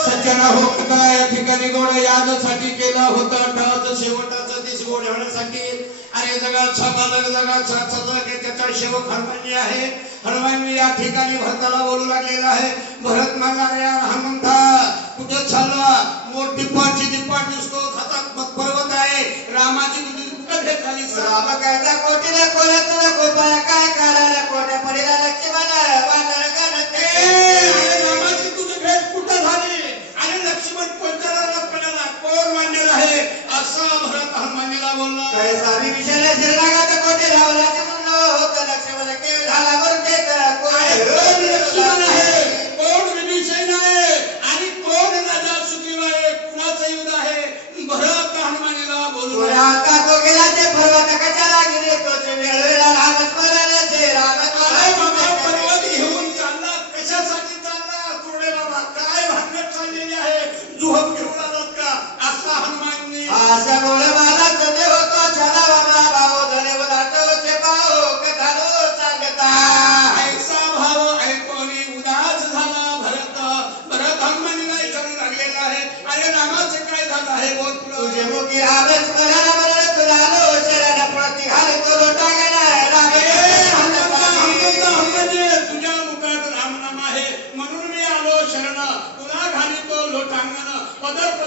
सज्जना हो कथा या ठिकाणी गोड यादसाठी केला होता. टाळाचं शेवटाचं दिस गोड होण्यासाठी अरे जगात समालक जगात सजग त्याचा शेवक हनुमानजी आहे. हनुमानजी या ठिकाणी भरताला बोलू लागलेला आहे. भरत म्हणला या हनुमंता. कुठं चालला? मोठी डिपाची दिपाट दिसतो हातात पर्वत आहे. रामाची तुझी कुठं भेट झाली राम कायदा कोटीला कोला तुला गोपाळ काय करायला?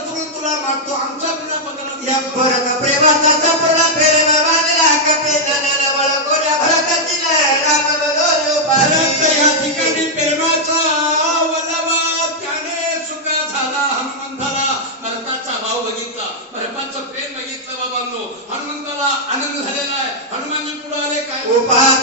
पसरून तुला मागतो. आमचा या भरत प्रेमाचा संपूर्ण प्रेम बांधला कपे नन वळ कोण्या भरताची राम बोलो भरत या पारी ठिकाणी प्रेमाचा वल्लभा त्याने सुका झाला. हनुमंताला भरताचा भाव बघितला. भरताचं प्रेम बघितलं बाबांनो. हनुमंताला आनंद झालेला आहे. हनुमानजी पुढे आले काय? उपास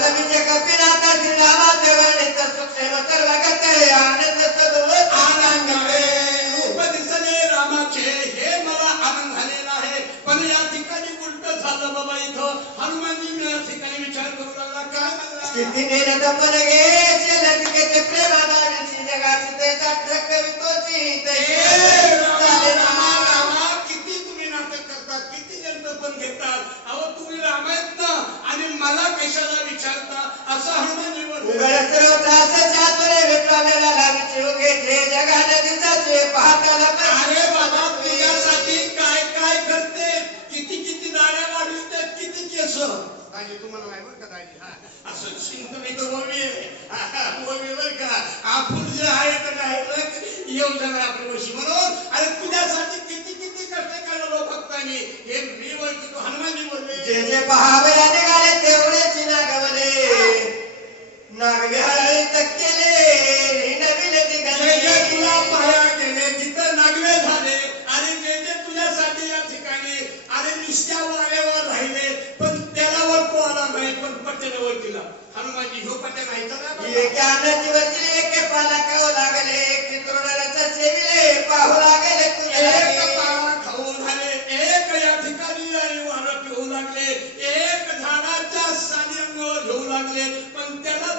तुम्हाला नाही बरं का दाजी हा. असं शिंद मी तर ओवी आहे. हा, हा, ओवी बरं का आपण जे आहे तर जाणार आपली गोष्टी म्हणून अरे तुझ्यासाठी किती किती कष्ट करायला भक्तांनी. हे मी बोलतो हनुमानजी बोलले. जे जे पहावे निघाले तेवढेच नागवले नागविहाळे तक्केले नविले जे जे तुला दिगले पाया गेले जिथं नागवे झाले आणि जे जे तुझ्यासाठी या ठिकाणी अरे निष्ठा वाऱ्यावर राहिले पण त्याला वर तो आला नाही पण पट्ट्याने वर केला हनुमानजी ह्यो पट्ट्या नाही तर darle, mantener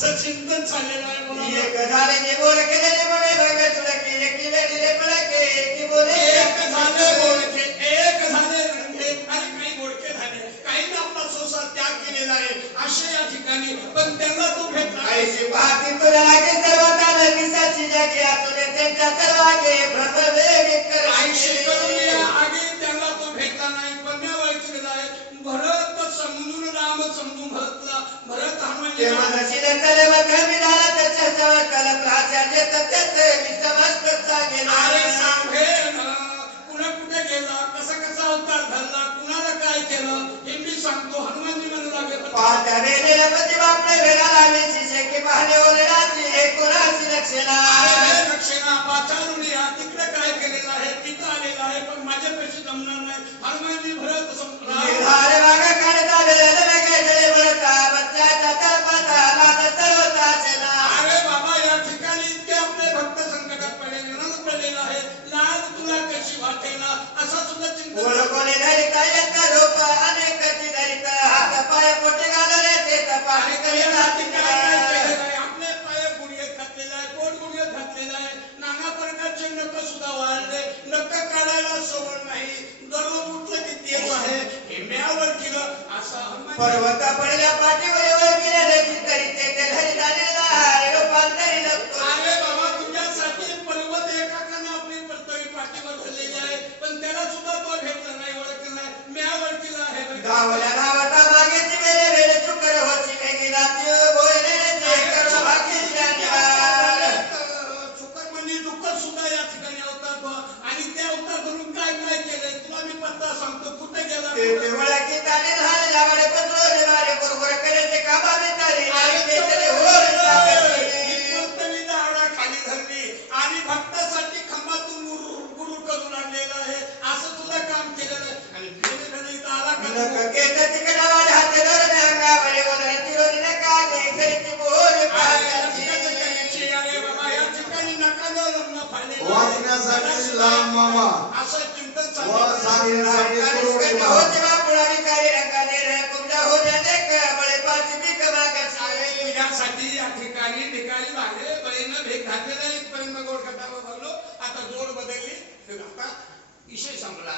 आहे असं चिंतन चाललेलं आहे एक झाले की बोल केलेले म्हणे भगवे चुडके एकी वेळीले पडके एकी बोले एक झाले बोलके एक झाले रंगे आणि काही गोडके झाले काहींनी आपला सोसा त्याग केलेला आहे असे या ठिकाणी पण त्यांना तू भेटला नाही. ऐशी पाहती तुला लागे सर्व काल जागी आतुले त्यांच्या सर्वागे भ्रम वेग ऐंशी कर करून या त्यांना तो भेटला नाही पण मी ओळखलेला आहे भरत निरपती बापणे वेळाला शिष्य की पाहणे ओरडाची एकोणाशी लक्षणा वाचारुणी हा तिकडे काय केलेलं आहे तिथं आलेलं आहे पण माझ्यापेक्षा जमणार नाही. हनुमानजी भरत संपला निर्धार मागा काढता वेळेला लगे जळे बळता बच्चाचा तळपाता माझा सर्वता सेना. अरे बाबा या ठिकाणी इतके आपले भक्त संकटात पडलेले नरक पडलेला आहे. लाज तुला कशी वाटेना? असा सुद्धा चिंतन ओळखोने धरिता येत रूप अनेकची धरिता. हात पाय पोटे आपले पाय गुडघे घातलेले आहे. पोट गुडघे घातलेलं आहे नाना प्रकारचे नख सुद्धा वाढले नख काढायला सवड नाही दररोज उठलं की देव आहे हे म्यावर केलं असा हनुमान भीक मागायची. अरे तुझ्यासाठी या ठिकाणी भिकारी झाले बळीनं भेट घातलेला इथपर्यंत गोड आता जोड बदलली. आता विषय संपला.